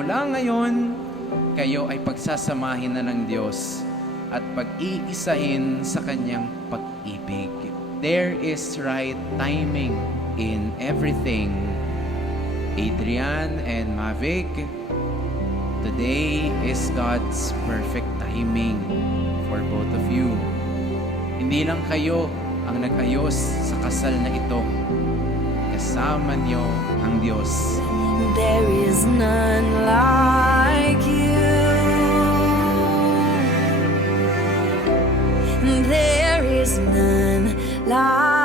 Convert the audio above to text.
mula ngayon, kayo ay pagsasamahin na ng Diyos at pag-iisahin sa Kanyang pag-ibig. There is right timing in everything. Adrian and Mavic, today is God's perfect timing for both of you. Hindi lang kayo ang nag-ayos sa kasal na ito. Kasama niyo ang Diyos. There is none like you. There is none like